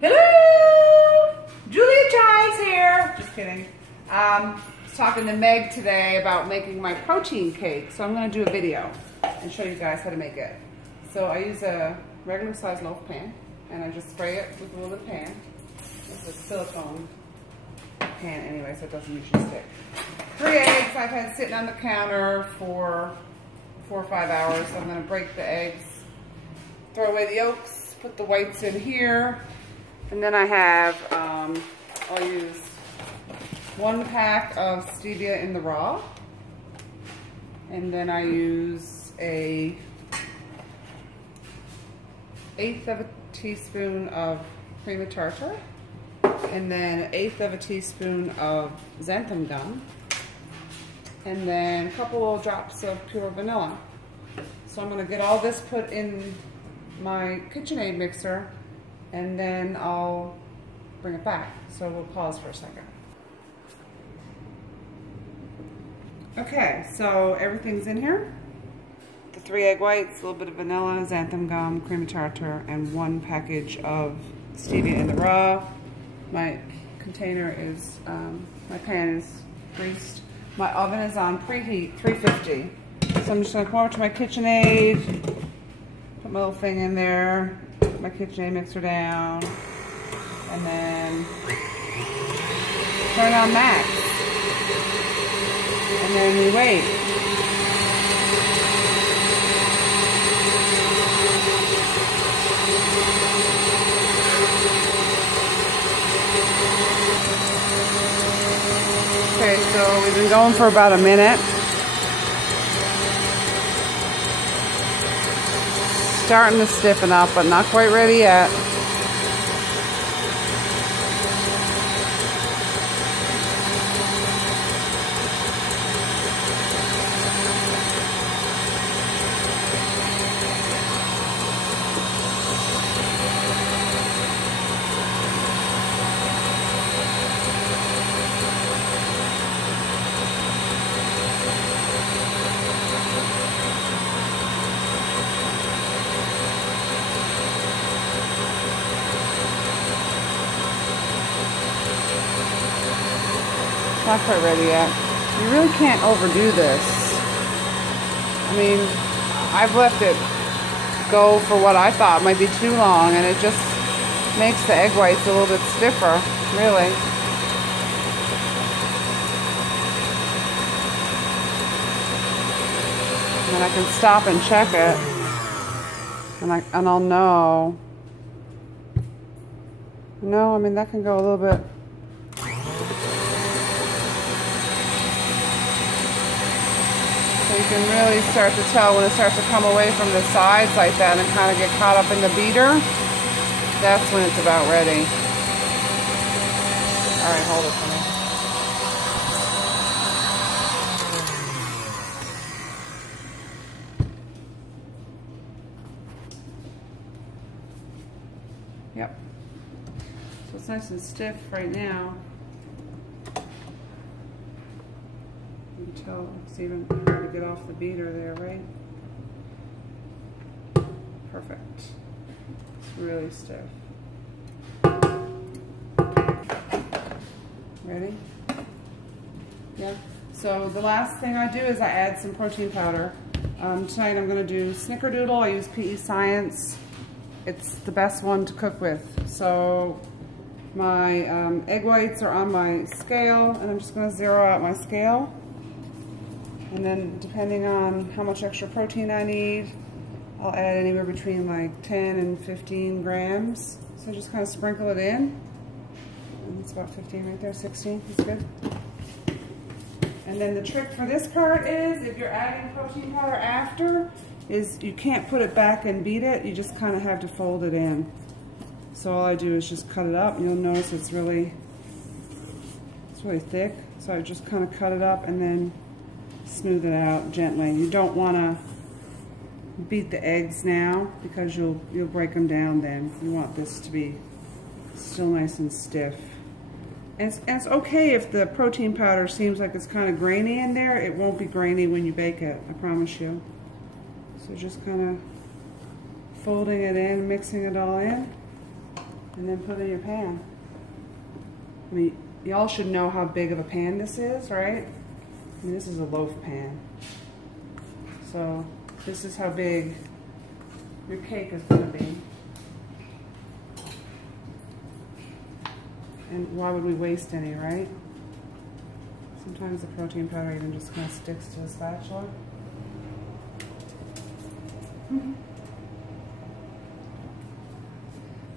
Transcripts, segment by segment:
Hello! Julia Chives here. Just kidding. I was talking to Meg today about making my protein cake, so I'm going to do a video and show you guys how to make it. So I use a regular size loaf pan, and I just spray it with a little bit of pan. This is a silicone pan anyway, so it doesn't usually stick. 3 eggs I've had sitting on the counter for 4 or 5 hours. So I'm going to break the eggs, throw away the yolks, put the whites in here. And then I have, I'll use 1 pack of stevia in the raw. And then I use a 1/8 of a teaspoon of cream of tartar. And then 1/8 of a teaspoon of xanthan gum. And then a couple little drops of pure vanilla. So I'm gonna get all this put in my KitchenAid mixer, and then I'll bring it back. So we'll pause for a second. Okay, so everything's in here. The 3 egg whites, a little bit of vanilla, xanthan gum, cream of tartar, and 1 package of stevia in the raw. My container is, my pan is greased. My oven is on preheat, 350. So I'm just gonna come over to my KitchenAid, put my little thing in there, my KitchenAid mixer down, and then turn on max. And then we wait. Okay, so we've been going for about a minute. Starting to stiffen up, but not quite ready yet. Not quite ready yet. You really can't overdo this. I mean, I've left it go for what I thought might be too long, and it just makes the egg whites a little bit stiffer, really. And then I can stop and check it, and I'll know. No, I mean, that can go a little bit. So you can really start to tell when it starts to come away from the sides like that and kind of get caught up in the beater. That's when it's about ready. All right, hold it for me. Yep. So it's nice and stiff right now. You can tell it's even hard to get off the beater there, right? Perfect. It's really stiff. Ready? Yeah. So the last thing I do is I add some protein powder. Tonight I'm going to do Snickerdoodle. I use PE Science. It's the best one to cook with. So my egg whites are on my scale, and I'm just going to zero out my scale. And then depending on how much extra protein I need, I'll add anywhere between like 10 and 15 grams. So just kind of sprinkle it in. And it's about 15 right there, 16, that's good. And then the trick for this part is, if you're adding protein powder after, is you can't put it back and beat it, you just kind of have to fold it in. So all I do is just cut it up, and you'll notice it's really thick. So I just kind of cut it up and then smooth it out gently. You don't want to beat the eggs now because you'll break them down then. You want this to be still nice and stiff. And it's okay if the protein powder seems like it's kind of grainy in there. It won't be grainy when you bake it, I promise you. So just kind of folding it in, mixing it all in. and then put it in your pan. I mean, y'all should know how big of a pan this is, right? I mean, this is a loaf pan. So this is how big your cake is going to be. And why would we waste any, right? Sometimes the protein powder even just kind of sticks to the spatula.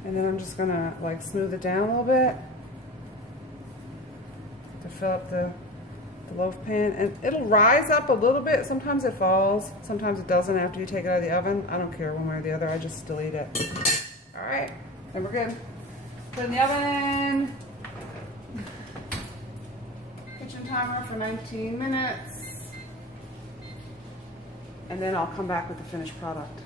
And then I'm just gonna like smooth it down a little bit to fill up the loaf pan. And it'll rise up a little bit. Sometimes it falls, sometimes it doesn't after you take it out of the oven. I don't care one way or the other, I just still eat it. All right, then we're good. Put it in the oven. Kitchen timer for 19 minutes. And then I'll come back with the finished product.